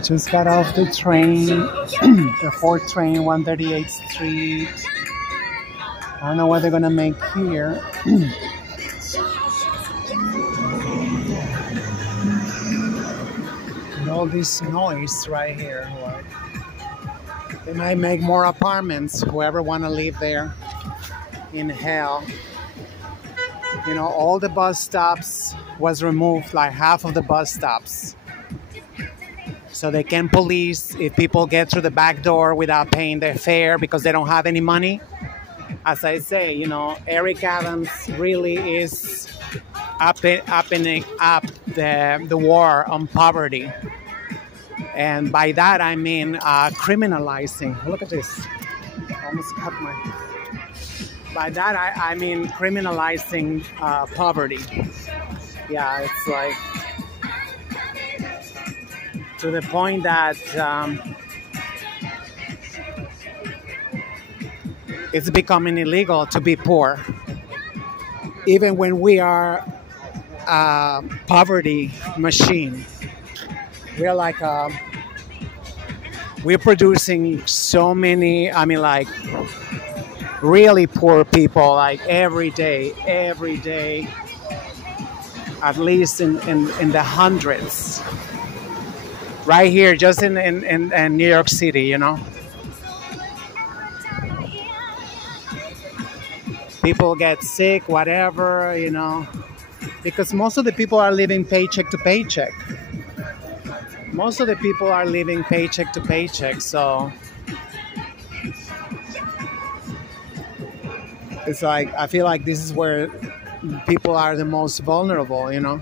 Just got off the train, the 4th train, 138th Street. I don't know what they're gonna make here. And all this noise right here. Like, they might make more apartments. Whoever wanna live there in hell. You know, all the bus stops was removed, like half of the bus stops. So they can police if people get through the back door without paying their fare because they don't have any money. As I say, you know, Eric Adams really is upping up the war on poverty. And by that I mean criminalizing. Look at this. I almost cut my... By that I mean criminalizing poverty. Yeah, it's like... to the point that it's becoming illegal to be poor. Even when we are a poverty machine. We're like, we're producing so many, I mean like, really poor people, like every day, at least in the hundreds. Right here, just in New York City, you know. People get sick, whatever, you know. Because most of the people are living paycheck to paycheck. Most of the people are living paycheck to paycheck, so... It's like, I feel like this is where people are the most vulnerable, you know.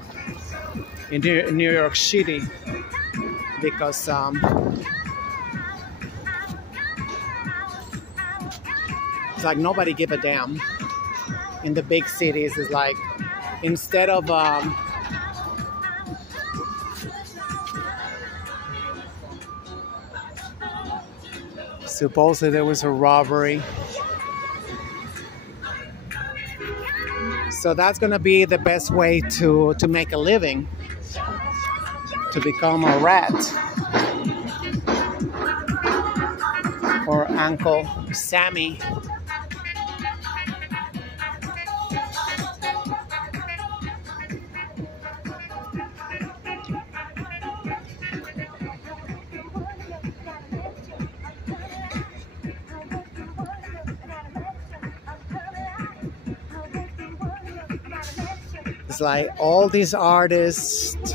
In New York City. Because it's like nobody give a damn. In the big cities, it's like instead of supposedly there was a robbery, so that's gonna be the best way to make a living. To become a rat or Uncle Sammy. It's like all these artists,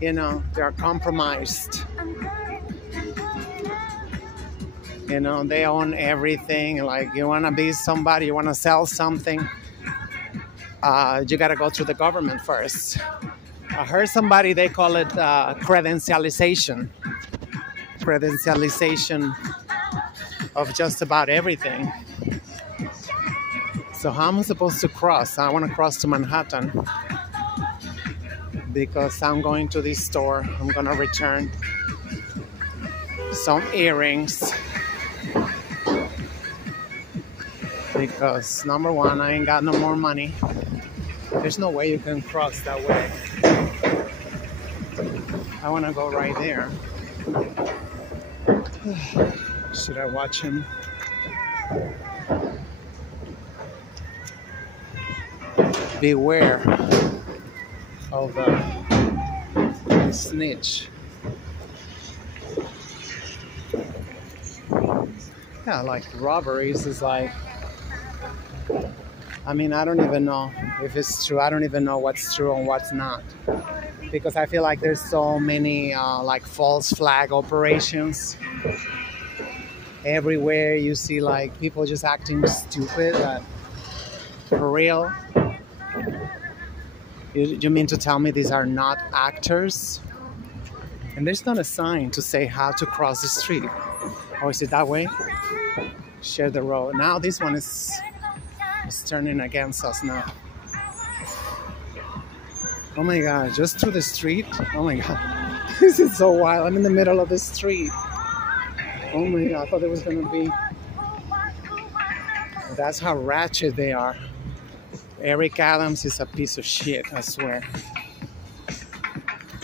you know, they're compromised. You know, they own everything. Like, you want to be somebody, you want to sell something, you got to go through the government first. I heard somebody, they call it credentialization. Credentialization of just about everything. So how am I supposed to cross? I want to cross to Manhattan. Because I'm going to this store. I'm gonna return some earrings. Because number one, I ain't got no more money. There's no way you can cross that way. I wanna go right there. Should I watch him? Beware of a snitch. Yeah, like robberies is like, I mean, I don't even know if it's true. I don't even know what's true and what's not. Because I feel like there's so many like false flag operations. Everywhere you see like people just acting stupid, for real. You mean to tell me these are not actors? And there's not a sign to say how to cross the street. Or is it that way? Share the road. Now this one is turning against us now. Oh my God, just through the street? Oh my God. This is so wild. I'm in the middle of the street. Oh my God, I thought there was gonna be... That's how ratchet they are. Eric Adams is a piece of shit, I swear.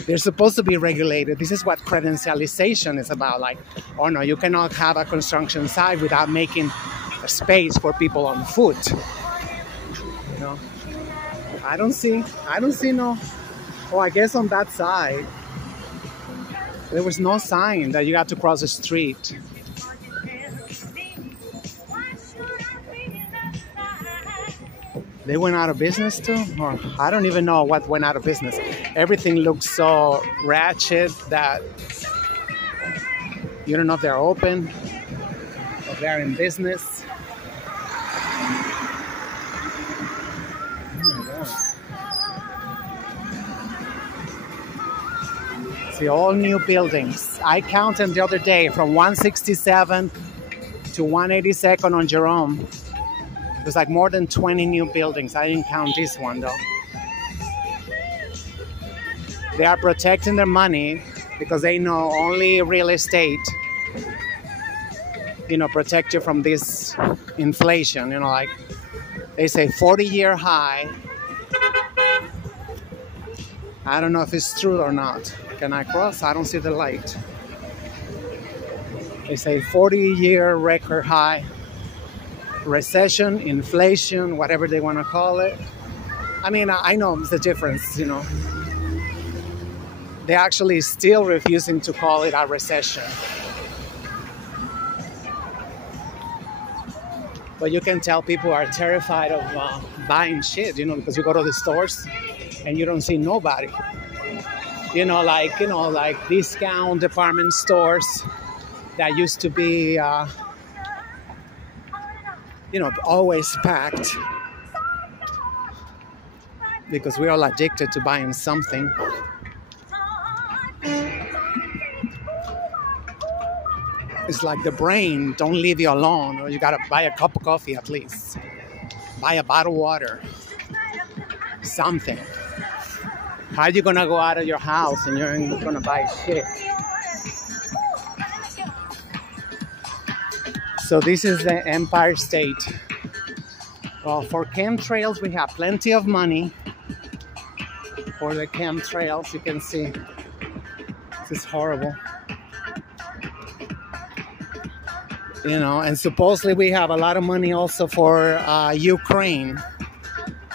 They're supposed to be regulated. This is what credentialization is about. Like, oh no, you cannot have a construction site without making a space for people on foot. You know, I don't see no. Oh, I guess on that side there was no sign that you had to cross the street. They went out of business too? Or I don't even know what went out of business. Everything looks so ratchet that you don't know if they're open or they're in business. Oh my God. See, all new buildings. I counted them the other day from 167 to 182nd on Jerome. There's like more than 20 new buildings. I didn't count this one though. They are protecting their money because they know only real estate, you know, protect you from this inflation. You know, like they say 40-year high. I don't know if it's true or not. Can I cross? I don't see the light. They say 40-year record high. Recession, inflation, whatever they want to call it. I mean, I know the difference, you know. They're actually still refusing to call it a recession. But you can tell people are terrified of buying shit, you know, because you go to the stores and you don't see nobody. You know, like discount department stores that used to be, you know, always packed because we're all addicted to buying something. It's like the brain don't leave you alone, or you gotta buy a cup of coffee at least. Buy a bottle of water. Something. How are you gonna go out of your house and you're gonna buy shit? So this is the Empire State. Well, for chemtrails, we have plenty of money. For the chemtrails, you can see this is horrible. You know, and supposedly we have a lot of money also for Ukraine.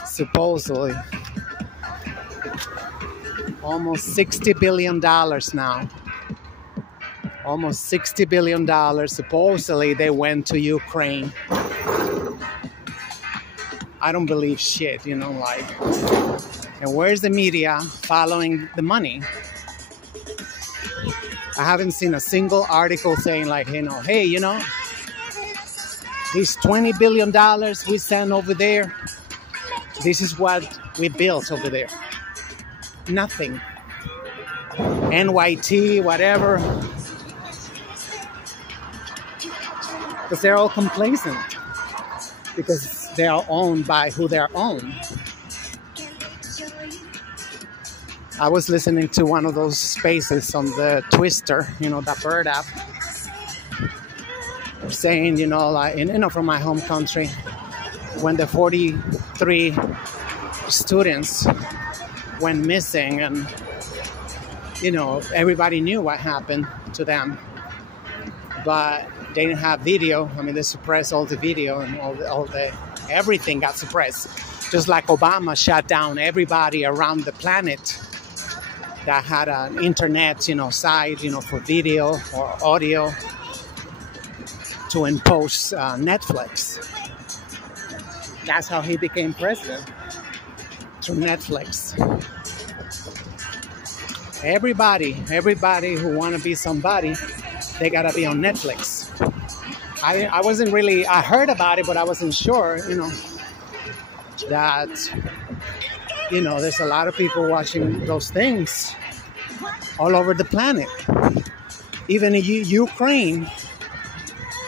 Supposedly. Almost $60 billion now. Almost $60 billion. Supposedly they went to Ukraine. I don't believe shit, you know, like. And where's the media following the money? I haven't seen a single article saying like, you know, hey, you know, these $20 billion we sent over there, this is what we built over there. Nothing. NYT, whatever. Because they're all complacent. Because they are owned by who they're owned. I was listening to one of those spaces on the Twister, you know, that bird app. Saying, you know, like, you know, from my home country, when the 43 students went missing and, you know, everybody knew what happened to them. But they didn't have video. I mean, they suppressed all the video and all the everything got suppressed. Just like Obama shut down everybody around the planet that had an internet, you know, site, you know, for video or audio to impose Netflix. That's how he became president, through Netflix. Everybody who want to be somebody, they gotta be on Netflix. I wasn't really, I heard about it, but I wasn't sure, you know, that, you know, there's a lot of people watching those things all over the planet. Even in Ukraine,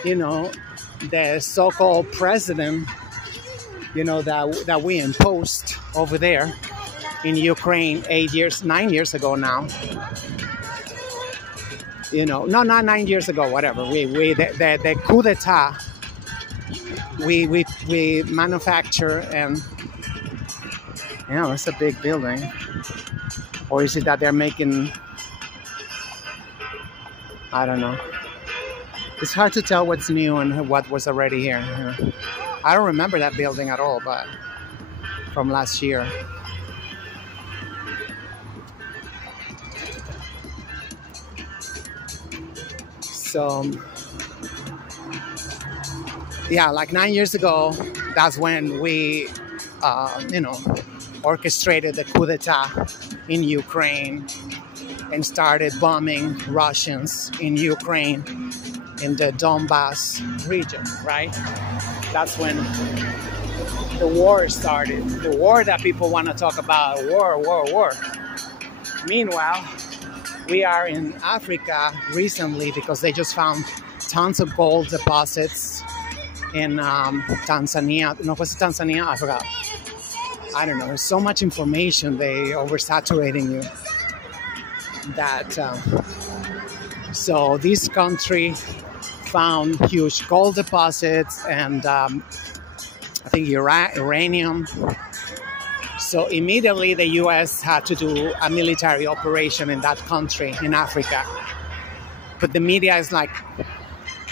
you know, the so-called president, you know, that we imposed over there in Ukraine 9 years ago now. You know, no, not 9 years ago, whatever. The coup d'etat, we manufacture and, you know, it's a big building. Or is it that they're making, I don't know. It's hard to tell what's new and what was already here. I don't remember that building at all, but from last year. So, yeah, like 9 years ago, that's when we, orchestrated the coup d'etat in Ukraine and started bombing Russians in Ukraine, in the Donbass region, right? That's when the war started. The war that people want to talk about, war. Meanwhile, we are in Africa recently because they just found tons of gold deposits in Tanzania. No, was it Tanzania? I forgot. I don't know. There's so much information. They oversaturating you. That so this country found huge gold deposits and I think uranium. So immediately the U.S. had to do a military operation in that country, in Africa. But the media is like,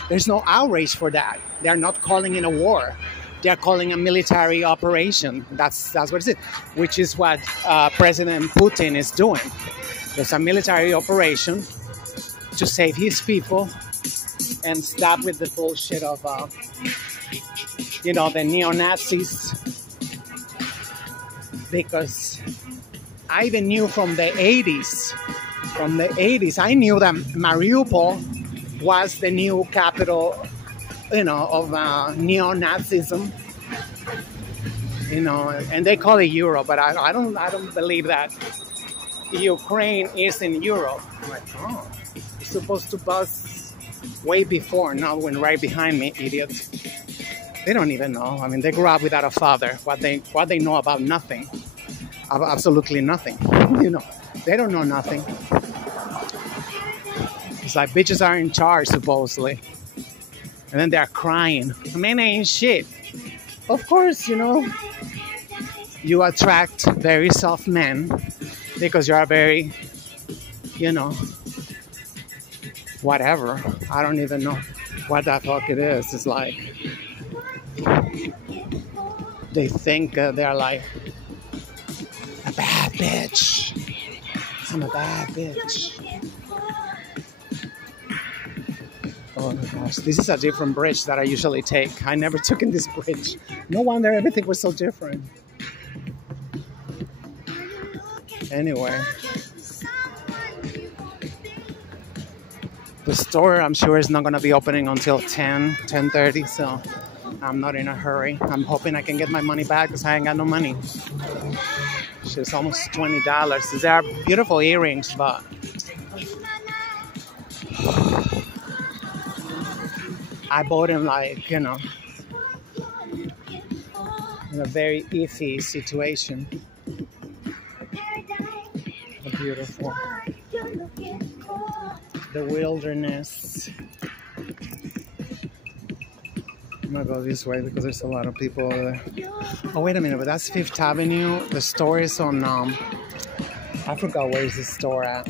there's no outrage for that. They're not calling it a war. They're calling a military operation. That's what it is, which is what President Putin is doing. There's a military operation to save his people and stop with the bullshit of, the neo-Nazis. Because I even knew from the 80s, I knew that Mariupol was the new capital, of neo-Nazism. And they call it Europe, but I don't believe that Ukraine is in Europe. I'm like, oh, you're supposed to buzz way before, not when right behind me, idiots. They don't even know. I mean, they grew up without a father. What they know about nothing, absolutely nothing. They don't know nothing. It's like bitches are in charge supposedly, and then they're crying. Men ain't shit. Of course, you attract very soft men because you are very, whatever. I don't even know what the fuck it is. It's like they think they're like a bad bitch. I'm a bad bitch. Oh my gosh, this is a different bridge that I usually take. I never took in this bridge. No wonder everything was so different. Anyway, the store I'm sure is not going to be opening until 10:30, so I'm not in a hurry. I'm hoping I can get my money back because I ain't got no money. It's almost $20. These are beautiful earrings, but I bought them like, in a very iffy situation. Beautiful. The wilderness. I'm gonna go this way because there's a lot of people over there. Oh, wait a minute, but that's Fifth Avenue. The store is on, I forgot where is the store at.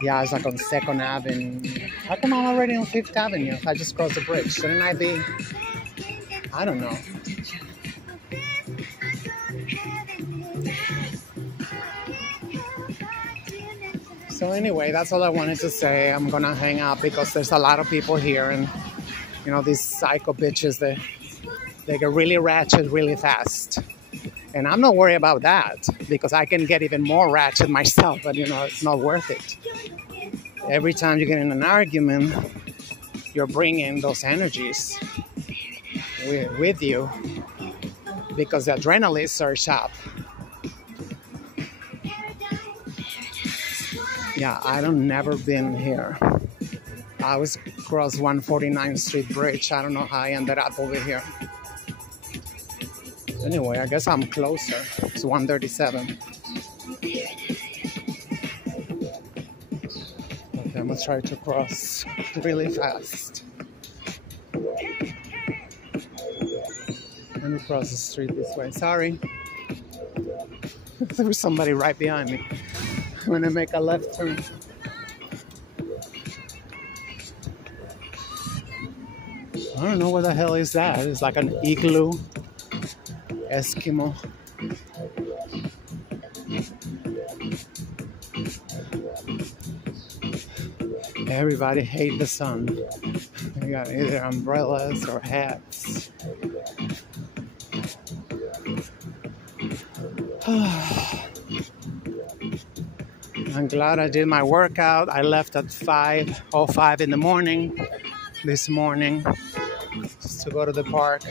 Yeah, it's like on 2nd Avenue. How come I'm already on 5th Avenue? I just crossed the bridge. Shouldn't I be? I don't know. So anyway, that's all I wanted to say. I'm gonna hang out because there's a lot of people here, and these psycho bitches, they get really ratchet really fast. And I'm not worried about that because I can get even more ratchet myself, but it's not worth it. Every time you get in an argument, you're bringing those energies with you because the adrenaline surge up. Yeah, I don't never been here. I was across 149th Street Bridge. I don't know how I ended up over here. Anyway, I guess I'm closer. It's 137. Okay, I'm gonna try to cross really fast. Let me cross the street this way. Sorry. There was somebody right behind me. I'm gonna make a left turn. I don't know what the hell is that. It's like an igloo. Eskimo. Everybody hates the sun. They got either umbrellas or hats. I'm glad I did my workout. I left at 5:05 in the morning this morning just to go to the park.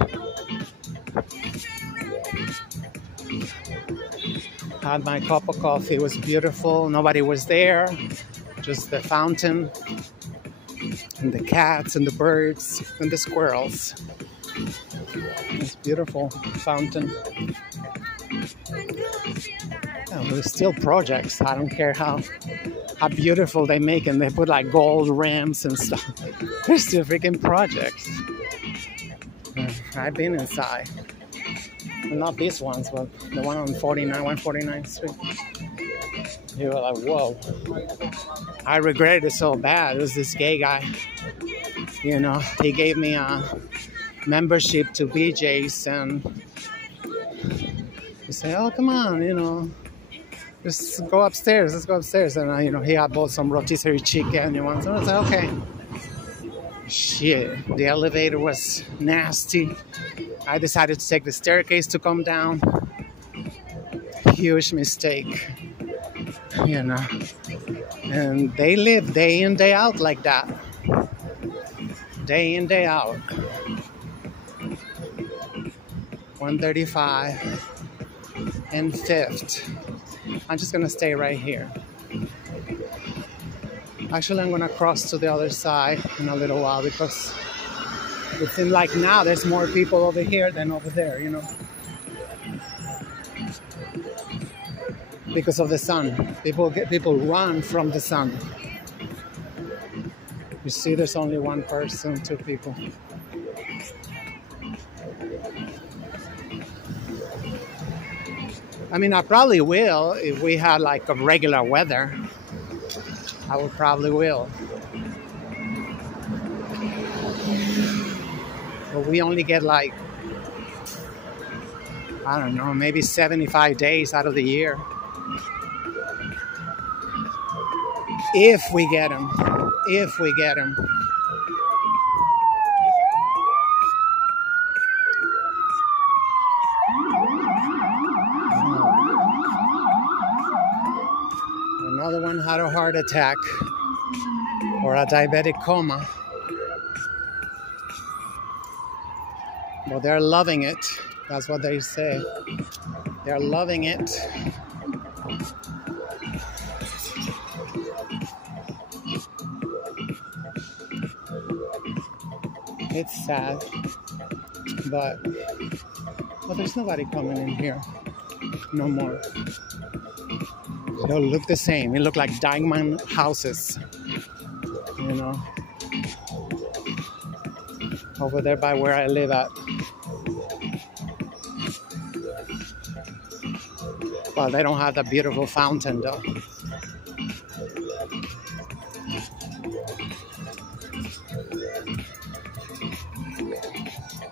Had my cup of coffee. It was beautiful. Nobody was there. Just the fountain and the cats and the birds and the squirrels. It's beautiful fountain. Yeah, there's still projects. I don't care how beautiful they make them. They put like gold rims and stuff. There's still freaking projects. I've been inside. Well, not these ones, but the one on 149th Street. You were like, whoa. I regretted it so bad. It was this gay guy. You know, he gave me a membership to BJ's and he said, oh, come on, you know, just go upstairs. Let's go upstairs. And, you know, he had bought some rotisserie chicken. And so I said, okay. Shit, the elevator was nasty. I decided to take the staircase to come down. Huge mistake, you know. And they live day in, day out like that. Day in, day out. 135 and 5th. I'm just gonna stay right here. Actually, I'm gonna cross to the other side in a little while because it seems like now there's more people over here than over there, you know. Because of the sun. People run from the sun. You see, there's only one person, 2 people. I mean, I probably will if we had like a regular weather. I would probably will. But we only get like, I don't know, maybe 75 days out of the year. If we get them. If we get them. Another one had a heart attack or a diabetic coma. Well, they're loving it. That's what they say. They're loving it. It's sad, but well, there's nobody coming in here no more. They all look the same. They look like diamond houses, you know, over there by where I live at. Well, they don't have that beautiful fountain though.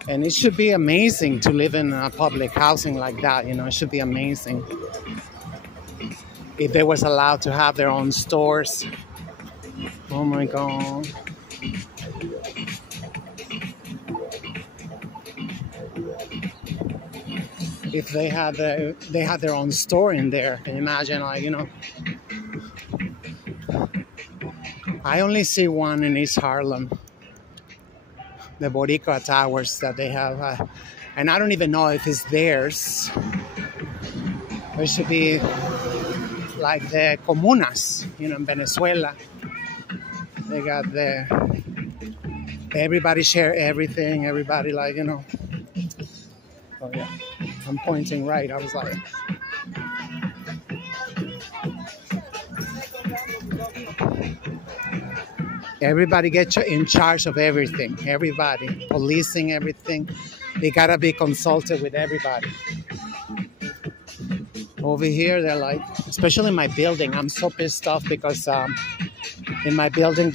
And it should be amazing to live in a public housing like that, you know, it should be amazing. If they was allowed to have their own stores. Oh my God. If they had their own store in there, can you imagine, like, you know. I only see one in East Harlem. The Boricua Towers that they have. And I don't even know if it's theirs. It should be like the comunas, you know, in Venezuela. They got everybody share everything, everybody like, you know. Oh yeah, I'm pointing right, I was like. Everybody gets in charge of everything. Everybody. Policing everything. They gotta be consulted with everybody. Over here, they're like, especially in my building, I'm so pissed off because in my building,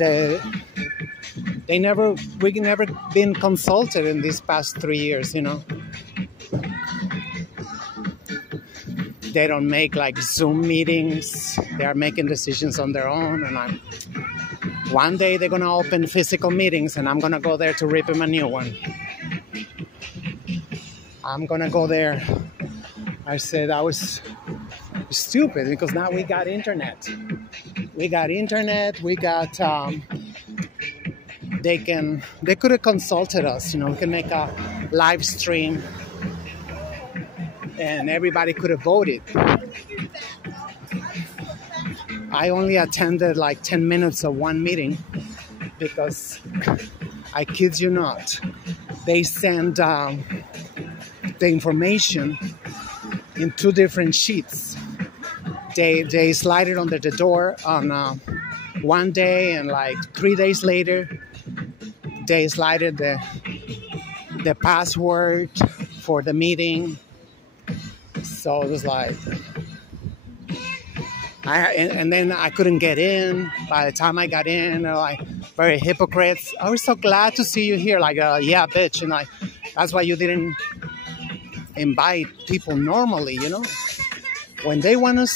we never been consulted in these past 3 years, you know. They don't make like Zoom meetings. They are making decisions on their own. And one day they're going to open physical meetings and I'm going to go there to rip them a new one. I'm going to go there. I said I was stupid because now we got internet. We got, they could have consulted us, you know, we can make a live stream and everybody could have voted. I only attended like 10 minutes of one meeting because, I kid you not, they send the information in 2 different sheets. They slide it under the door on one day, and like 3 days later, they slided the password for the meeting. So it was like, and then I couldn't get in. By the time I got in, they're like very hypocrites. I was so glad to see you here. Like, yeah, bitch, and like that's why you didn't invite people normally, you know. When they want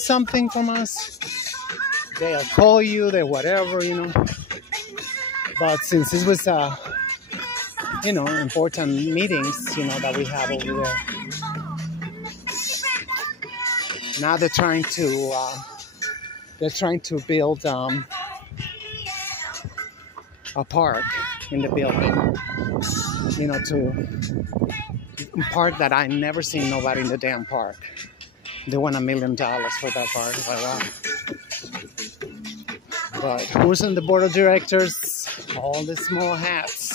something from us, they'll call you, they whatever, you know. But since this was you know, important meetings, you know, that we have over there, now they're trying to build a park in the building, you know, to park that I never seen nobody in the damn park. They want $1 million for that park. Like, wow. But who's in the board of directors? All the small hats.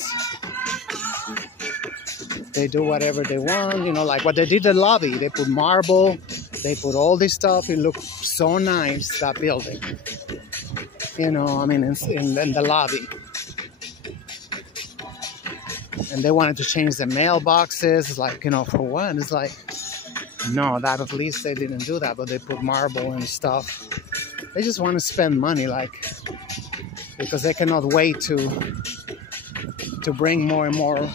They do whatever they want, you know, like what they did in the lobby. They put marble, they put all this stuff. It looked so nice, that building. You know, I mean, in the lobby. And they wanted to change the mailboxes. It's like, you know, for what? It's like, no, that at least they didn't do that, but they put marble and stuff. They just want to spend money, like, because they cannot wait to bring more and more.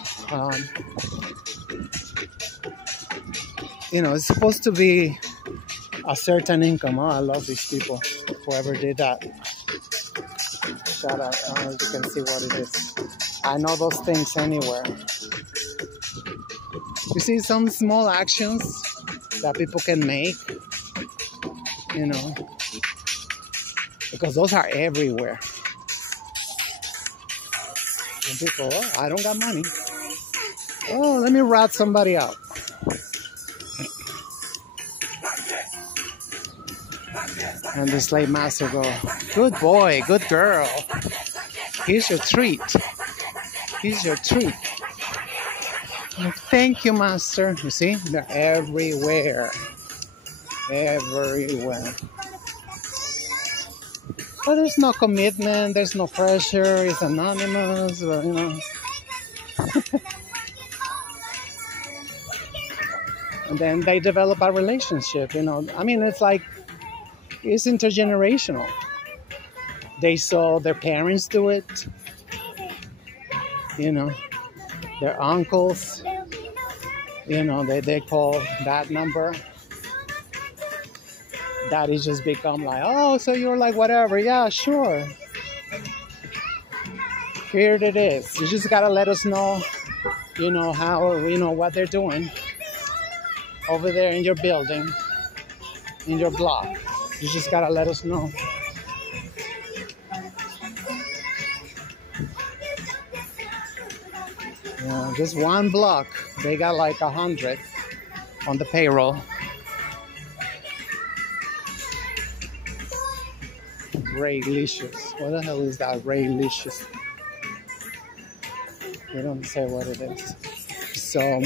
You know, it's supposed to be a certain income. Oh, I love these people. Whoever did that. Shout out. I don't know if you can see what it is. I know those things anywhere. You see some small actions that people can make, you know, because those are everywhere. And people, oh, I don't got money. Oh, let me rat somebody out. And the slave master go, good boy, good girl. Here's your treat. Here's your treat. Thank you, master. You see, they're everywhere. Everywhere. But there's no commitment, there's no pressure, it's anonymous, you know. And then they develop a relationship, you know. I mean, it's like, it's intergenerational. They saw their parents do it, you know, their uncles, you know, they call that number. Daddy just become like, oh, so you're like, whatever, yeah, sure. Here it is. You just gotta let us know, you know, how, you know, what they're doing over there in your building, in your block. You just gotta let us know. Yeah, just one block. They got like 100 on the payroll. Raylicious. What the hell is that? Raylicious. They don't say what it is. So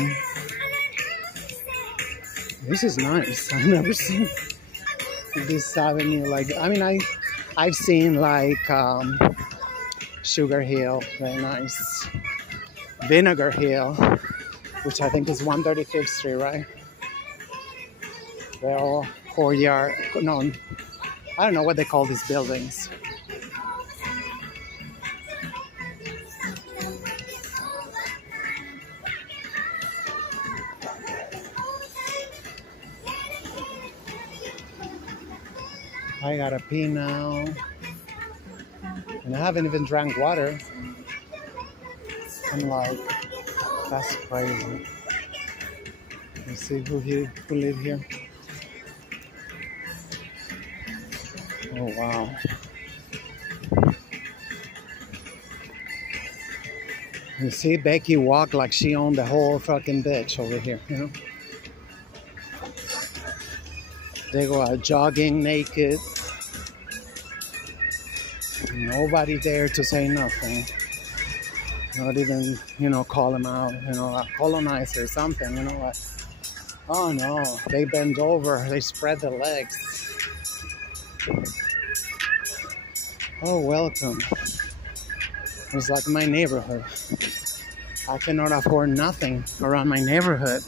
this is nice. I've never seen this avenue. Like, I mean, I've seen like Sugar Hill, very nice. Vinegar Hill, which I think is 135th Street, right? They're all courtyard. No, I don't know what they call these buildings. I gotta pee now. And I haven't even drank water. I'm like, that's crazy. Let's see who live here. Oh wow. You see Becky walk like she owned the whole fucking bitch over here, you know? They go out jogging naked. Nobody there to say nothing. Not even, you know, call them out, you know, a colonizer or something, you know what? Oh no, they bend over, they spread their legs. Oh, welcome. It's like my neighborhood. I cannot afford nothing around my neighborhood.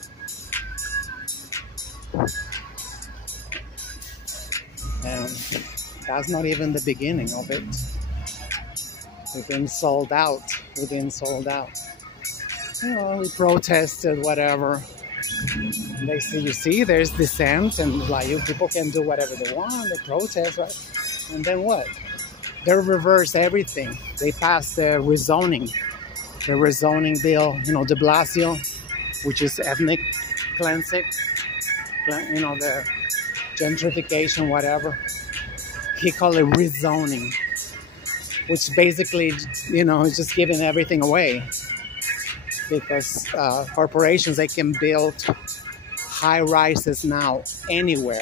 And that's not even the beginning of it. We've been sold out. We've been sold out. You know, we protested, whatever. And they see, you see, there's dissent, and like people can do whatever they want. They protest, right? And then what? They reverse everything. They passed the rezoning bill. You know, de Blasio, which is ethnic cleansing. You know, the gentrification, whatever. He called it rezoning, which basically, you know, is just giving everything away, because corporations, they can build high rises now anywhere.